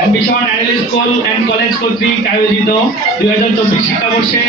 Ambition idol school and college কর্তৃক আয়োজিত 2024 শিক্ষাবর্ষে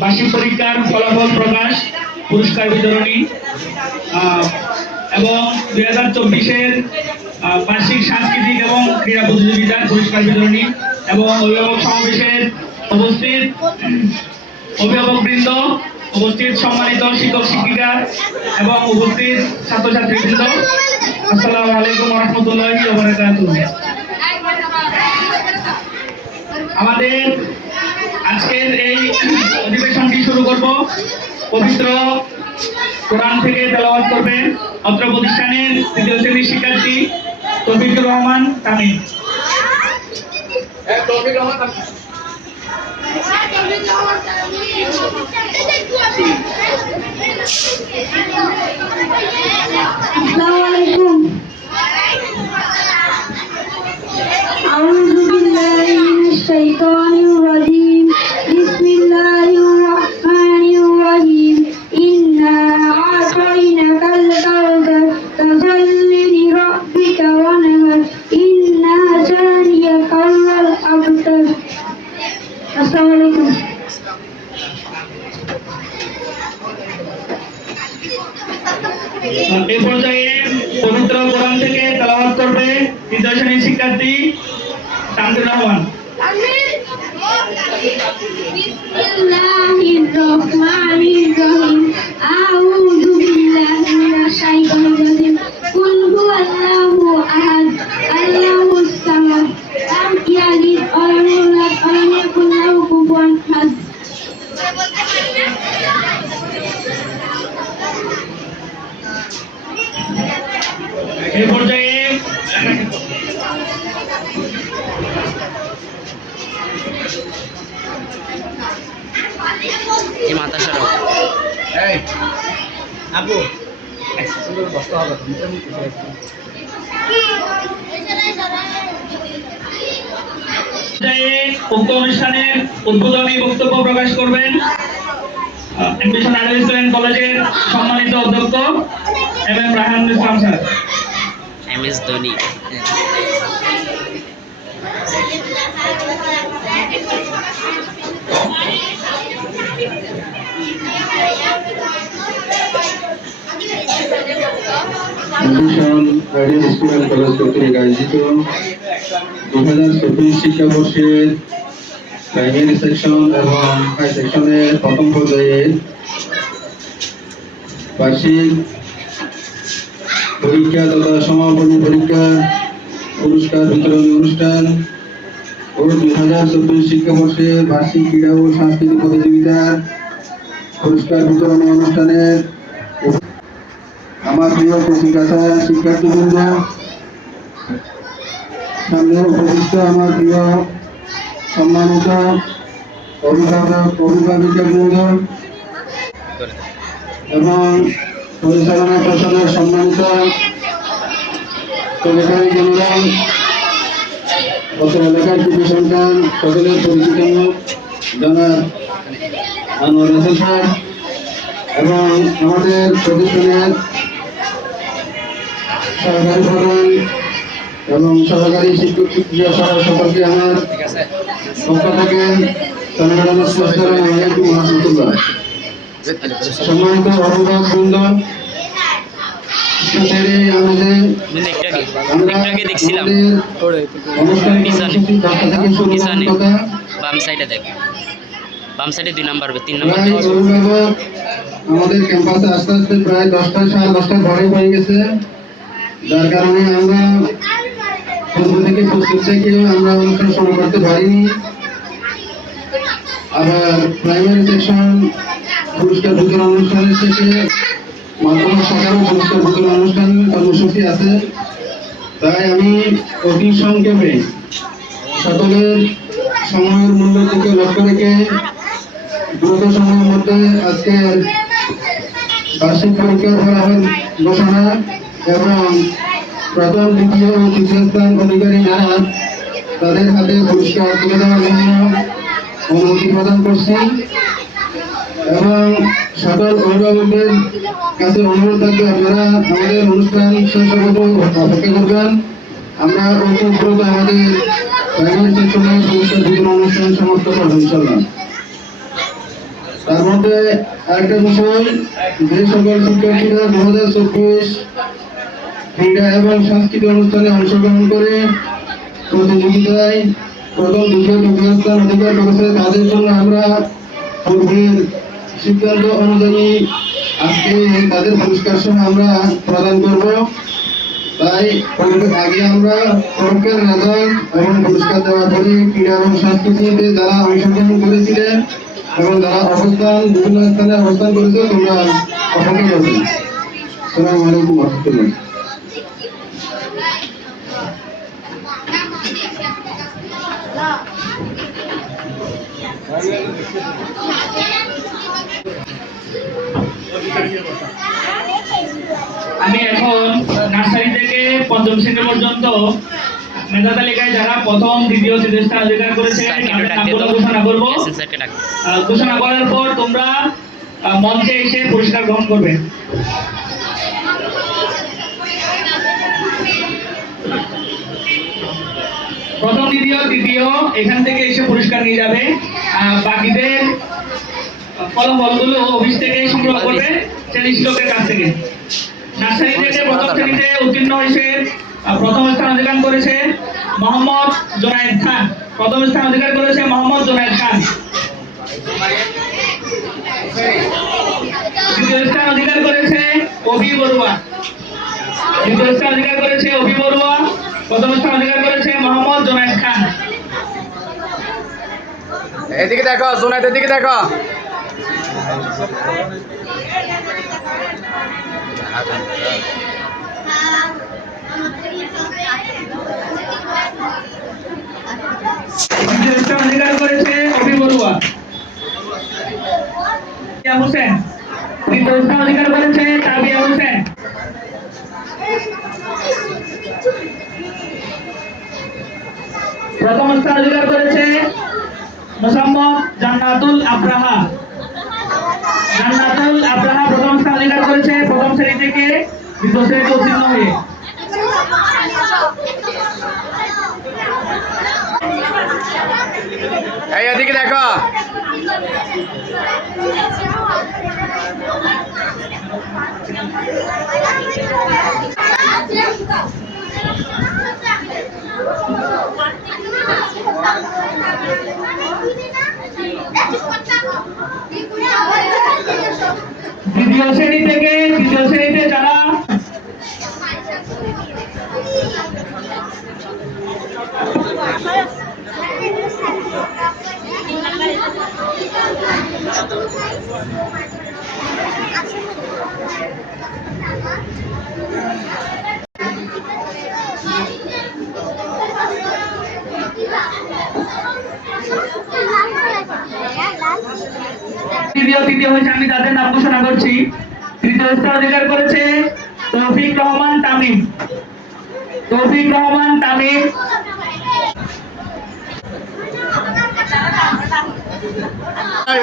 বার্ষিক পরীক্ষার ফলাফল প্রকাশ, পুরস্কার বিতরণী এবং 2024-এর বার্ষিক সাংস্কৃতিক এবং ক্রীড়া প্রতিযোগিতার পুরস্কার বিতরণী এবং অভিভাবক সমাবেশের উপস্থিত অভিভাবকবৃন্দ, উপস্থিত সম্মানিত শিক্ষক শিক্ষিকা এবং উপস্থিত ছাত্রছাত্রীবৃন্দ, আসসালামু আলাইকুম ওয়া রাহমাতুল্লাহি ওয়া বারাকাতুহু। আমাদের আজকের এই অধিবেশনটি শুরু করব। পবিত্র কোরআন থেকে তেলাওয়াত করবেন অত্র প্রতিষ্ঠানের তৃতীয় শ্রেণীর শিক্ষার্থী তৌফিকুর রহমান তামিম। أعوذ بالله من الشيطان الرجيم. بسم الله الرحمن الرحيم. إنا أعطيناك الكوثر فصل لربك وانحر إن شانئك هو الأبتر. السلام عليكم. এই পর্যায়ে পবিত্র কোরআন থেকে তেলাওয়াত করবে তৃতীয় শ্রেণীর শিক্ষার্থী Tanzil Rahman. Bismillahirrahmanirrahim. A'udzu billahi minasyaitonir rajim. Qul huwallahu ahad. Allahus samad. Lam yalid wa lam yulad wa lam yakul lahu kufuwan ahad. এই পর্যায়ে এই মাথা সরাও। এই আপু সুন্দর বসতে হবে। উক্ত অনুষ্ঠানের উদ্বোধনী বক্তব্য প্রকাশ করবেন অ্যাম্বিশন আইডল স্কুল অ্যান্ড কলেজের সম্মানিত অধ্যক্ষ M Raihanul Islam sir. MS Dhoni. Ambition idol school and college কর্তৃক আয়োজিত 2024 শিক্ষাবর্ষের প্রাইমারি সেকশন এবং হাই সেকশনের প্রথম পর্যায়ে বার্ষিক পরীক্ষা তথা সমাপনী পরীক্ষা পুরস্কার বিতরণী অনুষ্ঠান ও 2024 শিক্ষাবর্ষের বার্ষিক ক্রীড়া ও সাংস্কৃতিক প্রতিযোগিতার পুরস্কার বিতরণী অনুষ্ঠানের আমার প্রিয় কচিকাছা শিক্ষার্থীবৃন্দ, সামনে উপস্থিত আমার প্রিয় সম্মানিত অভিভাবিকাবৃন্দ এবং পরিচালনা পর্ষদের সম্মানিত সেক্রেটারি জেনারেল, অত্র এলাকার কৃষি সন্তান সকলের পরিচিত জনাব আনোয়ার হোসেন স্যার এবং আমাদের প্রতিষ্ঠানের সহকারী প্রধান এবং সহকারী শিক্ষক শিক্ষিকা সহ সকলকে আমার পক্ষ থেকে সম্মানিত অভিভাবকবৃন্দ, বাম সাইডে 2 নাম্বার 3 নাম্বার অভিভাবক, আমাদের ক্যাম্পাসে আস্তে আস্তে প্রায় 10টা সাড়ে 10টা ঘরে হয়ে গেছে, যার কারণে আমরা পূর্ব থেকে প্রস্তুত থেকে আমরা অনুষ্ঠান শুরু করতে পারিনি। আবার প্রাইমারি সেকশন পুরস্কার বিতরণ অনুষ্ঠানের শেষে মাধ্যমিক শাখারও পুরস্কার বিতরণ অনুষ্ঠান কর্মসূচি আছে। তাই আমি অতি সংক্ষেপে সকলের সময়ের মূল্য থেকে লক্ষ্য রেখে দ্রুত সময়ের মধ্যে আজকে বার্ষিক পরীক্ষার ফলাফল ঘোষণা এবং প্রথম, দ্বিতীয় ও তৃতীয় স্থান অধিকারী যারা তাদের হাতে পুরস্কার তুলে দেওয়ার জন্য অনুমতি প্রদান করছি এবং সকল অভিভাবকদের কাছে অনুরোধ থাকবে আপনারা আমাদের অনুষ্ঠান শেষ পর্যন্ত অপেক্ষা করবেন আমরা অতি দ্রুত আমাদের প্রাইমারি সেকশনের পুরস্কার বিতরণ অনুষ্ঠান সমাপ্ত করব ইনশাআল্লাহ। তার মধ্যে আরেকটা বিষয়, যে সকল শিক্ষার্থীরা 2024 ক্রীড়া এবং সাংস্কৃতিক অনুষ্ঠানে অংশগ্রহণ করে প্রতিযোগিতায় প্রথম, দ্বিতীয়, তৃতীয় স্থান অধিকার করেছে, তাদের জন্য আমরা পূর্বের সিদ্ধান্ত অনুযায়ী আজকে তাদের পুরস্কার সহ আমরা প্রদান করব। তাই আগে আমরা পরীক্ষার রেজাল্ট এবং পুরস্কার দেওয়ার পরে ক্রীড়া এবং সংস্কৃতিতে যারা অংশগ্রহণ করেছিলেন এবং যারা বিভিন্ন স্থানে অবস্থান করেছে, তোমরা অপেক্ষা করবে। আসসালামু আলাইকুম ওয়া রাহমাতুল্লাহ। আমি এখন নার্সারি থেকে পঞ্চম শ্রেণী পর্যন্ত মেধা তালিকায় যারা প্রথম, দ্বিতীয়, তৃতীয় স্থান অধিকার করেছে তাদের নামগুলো ঘোষণা করব। ঘোষণা করার পর তোমরা মঞ্চে এসে পুরস্কার গ্রহণ করবে। প্রথম, দ্বিতীয়, তৃতীয় এখান থেকে এসে পুরস্কার নিয়ে যাবে। বাকিদের ফলাফলগুলো অফিস থেকে সংগ্রহ করবে শ্রেণী শিক্ষকের কাছ থেকে। নার্সারি থেকে প্রথম শ্রেণীতে উত্তীর্ণ হয়েছে, প্রথম স্থান অধিকার করেছে মোহাম্মদ জোনায়েদ খান। প্রথম স্থান অধিকার করেছে মোহাম্মদ জোনায়েদ খান। দ্বিতীয় স্থান অধিকার করেছে অভি বড়ুয়া। দ্বিতীয় স্থান অধিকার করেছে অভি বড়ুয়া। প্রথম স্থান অধিকার করেছে মোহাম্মদ জোনায়েদ খান। এদিকে দেখো, জোনায়েদ এদিকে দেখো। দ্বিতীয় স্থান অধিকার করেছে অভি বড়ুয়া। হোসেন। তৃতীয় স্থান অধিকার করেছে তাবিয়া হোসেন। প্রথম স্থান অধিকার করেছে মোসাম্মদ জান্নাতুল আবরাহা। জান্নাতুল আবরাহা প্রথম স্থান অধিকার করেছে প্রথম শ্রেণী থেকে দ্বিতীয় শ্রেণীতে উত্তীর্ণ হয়ে। এই এদিকে দেখো। দ্বিতীয় শ্রেণী থেকে তৃতীয় শ্রেণীতে যারা তৃতীয় হয়েছে, আমি তাদের নাম ঘোষণা করছি। তৃতীয় স্থান অধিকার করেছে তৌফিক রহমান তামিম। তৌফিক রহমান তামিম।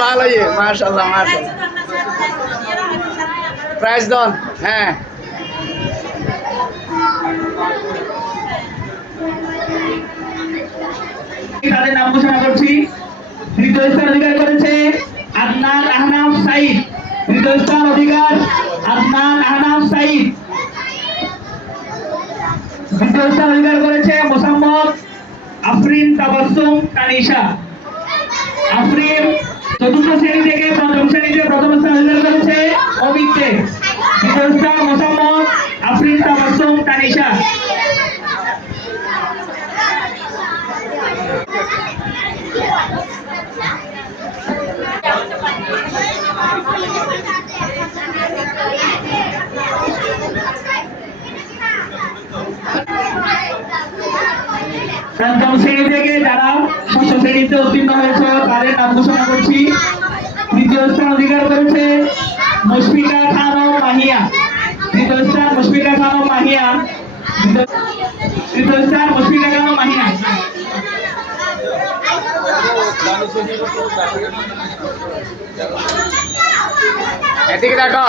ভালো, মাশাআল্লাহ মাশাআল্লাহ। প্রাইজ দন। হ্যাঁ, তাদের নাম ঘোষণা করছি। তৃতীয় স্থান অধিকার করেছে আদনান আহনাফ সাইদ। তৃতীয় স্থান অধিকার আদনান আহনাফ সাইদ। দ্বিতীয় স্থান অধিকার করেছে মোসাম্মদ আফরিন তাবাসসুম তানিশা। আফরিন চতুর্থ শ্রেণী থেকে পঞ্চম শ্রেণীতে প্রথম স্থান অধিকার করেছে অমিত দে। দ্বিতীয় স্থান মোসাম্মদ আফরিন তাবাসসুম তানিশা। পঞ্চম শ্রেণী থেকে যারা ষষ্ঠ শ্রেণীতে উত্তীর্ণ হয়েছে তাদের নাম ঘোষণা করছি। তৃতীয় স্থান অধিকার করেছে মুশফিকা খানম মাহিয়া। তৃতীয় স্থান মুশফিকা খানম মাহিয়া। তৃতীয় স্থান মুশফিকা খানম মাহিয়া। এদিকে দেখো।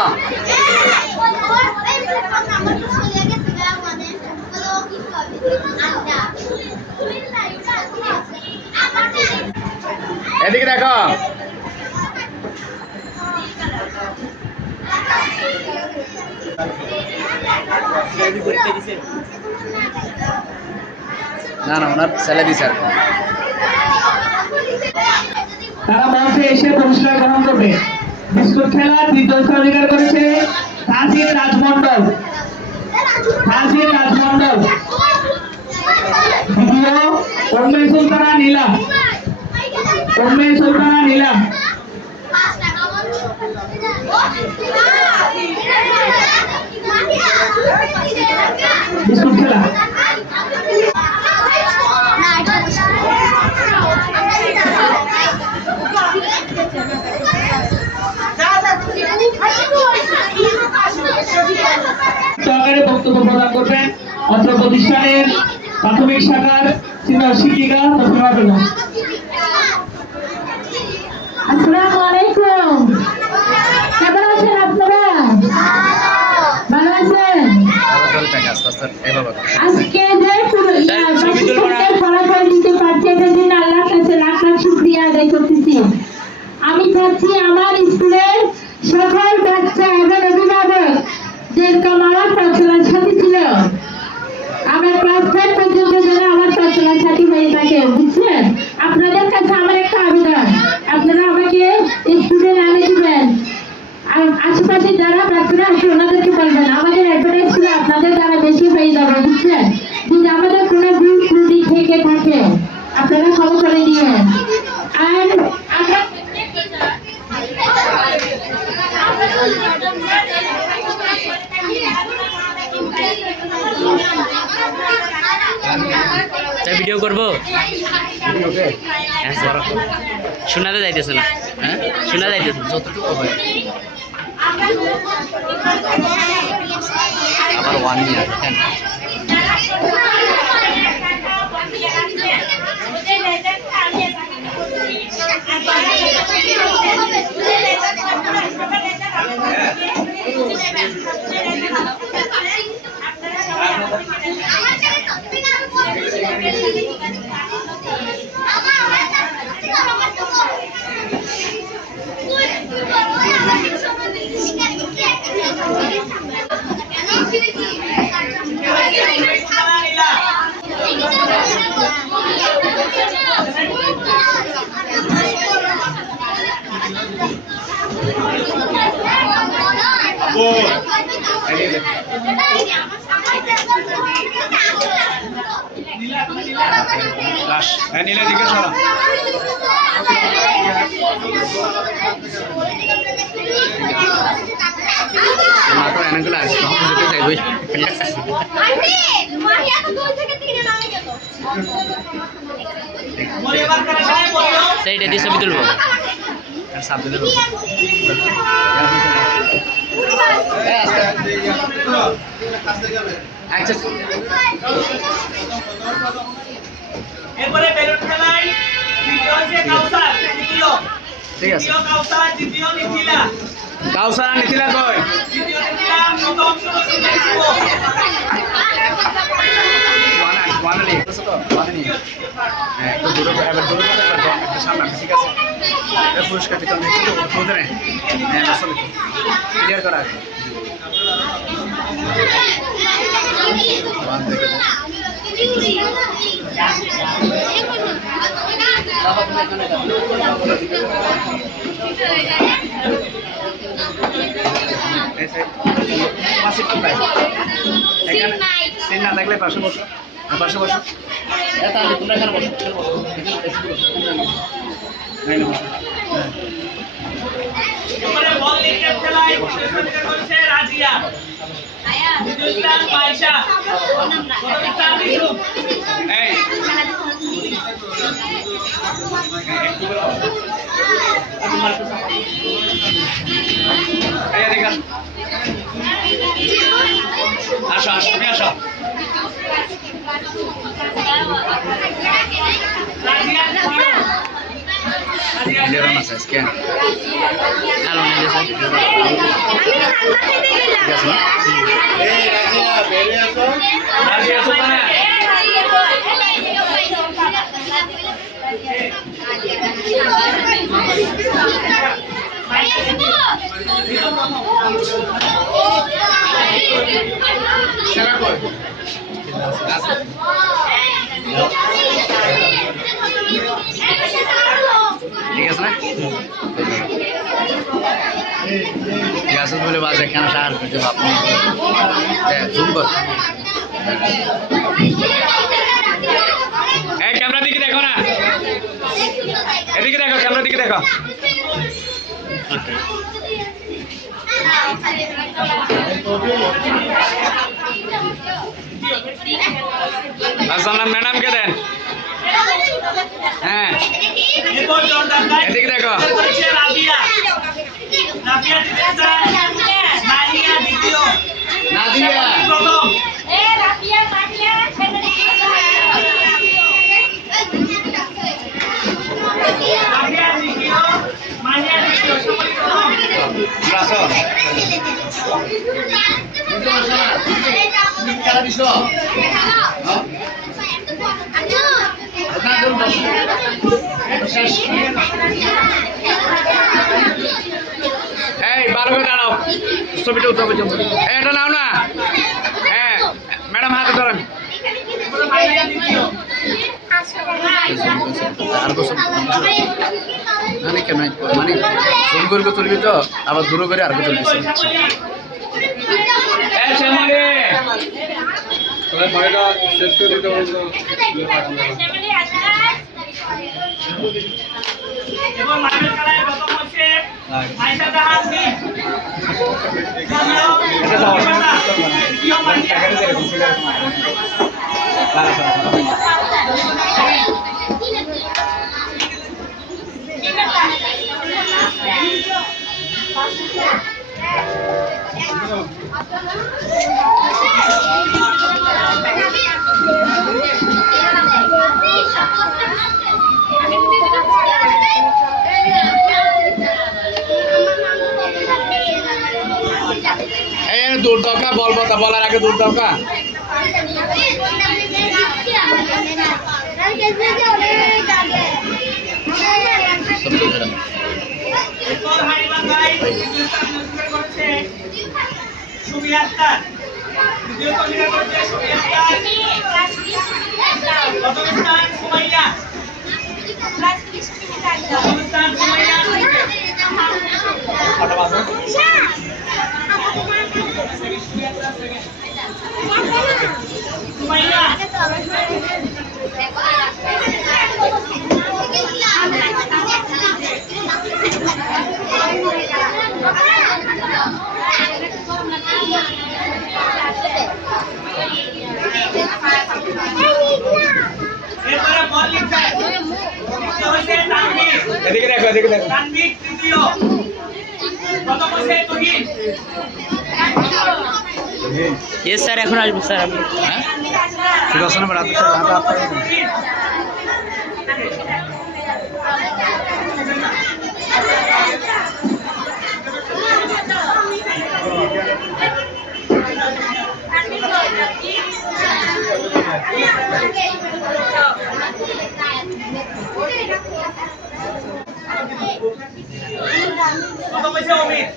এদিকে দেখো না না ওনার ছেলে দিছে আর কি। তারা মঞ্চে এসে পুরস্কার গ্রহণ করবে। বিস্কুট খেলা দ্বিতীয় স্থান অধিকার করেছে তাজির রাজমন্ডল। তাজির রাজমন্ডল। দ্বিতীয় উম্মে সুলতানা নীলা। উম্মে সুলতানা নীলা। বিস্কুট খেলা। সহকারে বক্তব্য প্রদান করবেন অত্র প্রতিষ্ঠানের প্রাথমিক শাখার সিনিয়র শিক্ষিকা প্রতিমা বেগম। আসসালামু আলাইকুম। কেমন আছেন আপনারা? ভালো আছেন? আজকে যে প্রতিষ্ঠানের ফলাফল দিতে পারছি এটার জন্য আল্লাহর কাছে লাখ লাখ শুকরিয়া আদায় করতেছি। আমি চাচ্ছি আমার স্কুলের সকল বাচ্চা এবং অভিভাবক যেরকম আমার প্রার্থনার সাথী ছিল, আমার ক্লাস 10 পর্যন্ত যেন আমার প্রার্থনার সাথী হয়ে থাকে, বুঝছেন? আপনাদের কাছে আমার একটা আবেদন, আপনারা আমাকে স্কুলে নামে দিবেন। আর আশেপাশে যারা প্রার্থনা আছে ওনাদেরকে বলবেন আমাদের অ্যাডভার্টাইজ ছিল আপনাদের দ্বারা বেশি হয়ে যাবে, বুঝছেন? যদি আমাদের কোনো ভুল ত্রুটি থেকে থাকে আপনারা ক্ষমা করে দিবেন। আর আমরা তাই ভিডিও করবো ওকে হ্যাঁ স্যার শোনাতে যাইতেছে না হ্যাঁ শোনা যাইতেছে যতটুকু হয় আবার 1 ইয়ার কেন নীলা জিজ্ঞেস করো মাত্র এনাগুলো আসছে তখন যেতে চাইবই সেইটা দিয়ে ছবি তুলবো সাপ দিলে আচ্ছা এরপরে বেলুন খেলায় দ্বিতীয় হচ্ছে কাউসার, তৃতীয় ঠিক আছে দ্বিতীয় কাউসার, দ্বিতীয় মিথিলা, কাউসার নিখিলা কই দ্বিতীয় মিথিলা, প্রথম সুরসিদ্ধ শুভ। ওয়ানালি বুঝছো তো ওয়ানালি হ্যাঁ তো দূরে এবার দূরে একটা সামনে ঠিক আছে এই পুরস্কার বিতরণ একটু দূরে নে হ্যাঁ আসলে ক্লিয়ার করা আছে সিন না থাকলে পাশে বসো পাশে বসো তোমরা এখানে বসো এরপরে বল ক্রিকেট খেলায় প্রতিযোগিতা করছে রাজিয়া, দ্বিতীয় স্থান মাইশা, প্রথম স্থান রিজু। এই এদিকে আসো আসো তুমি আসো রাজিয়া দ্বিতীয়। রাজিয়া লিওন আছে স্ক্যান কালো নিয়ে গেছে ঠিক আছে রাজিয়া সুলতানা, Thank you. সেরা কই ঠিক আছে না ঠিক আছে বলে বাজে কেন সার করতে আপনি জুম কর এই ক্যামেরা দিকে দেখো না, এদিকে দেখো, ক্যামেরা দিকে দেখো। আসসালাম ম্যাডামকে দেন। হ্যাঁ এদিকে দেখো। নাদিয়া রাসো খেলা দিছো এই ভালো করে দাঁড়াও, ছবিটা উঠতে হবে। এটা নাও না। হ্যাঁ ম্যাডাম হাতে ধরেন। আর বছর মানে কেন মানে জুম করে তুলবি তো আবার দূর করে আর তুলবি এই শ্যামলী, শেষ করে দিতে বলতো। এবং মাঠের খেলায় প্রথম হচ্ছে মাইশা জাহান মিম। এই দূর দরকার বল কথা বলার আগে দূর দরকার সুমি আক্তার, দ্বিতীয় কবিতা করছে সুমি আক্তার, প্রথম স্থান সুমাইয়া, প্রথম স্থান সুমাইয়া, সুমাইয়া, এরপরে বল লিখছে, দ্বিতীয় হচ্ছে তানভীর, এদিকে দেখো এদিকে দেখো তানভীর তৃতীয়, প্রথম হচ্ছে তুহিন। ইয়েস স্যার, এখন আসবো স্যার আমি। হ্যাঁ ঠিক আছে না রাত প্রথম হচ্ছে অমিত,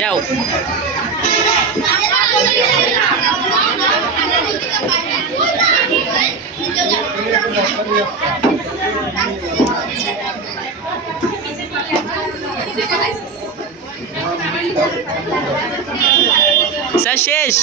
যাও। স্যার শেষ।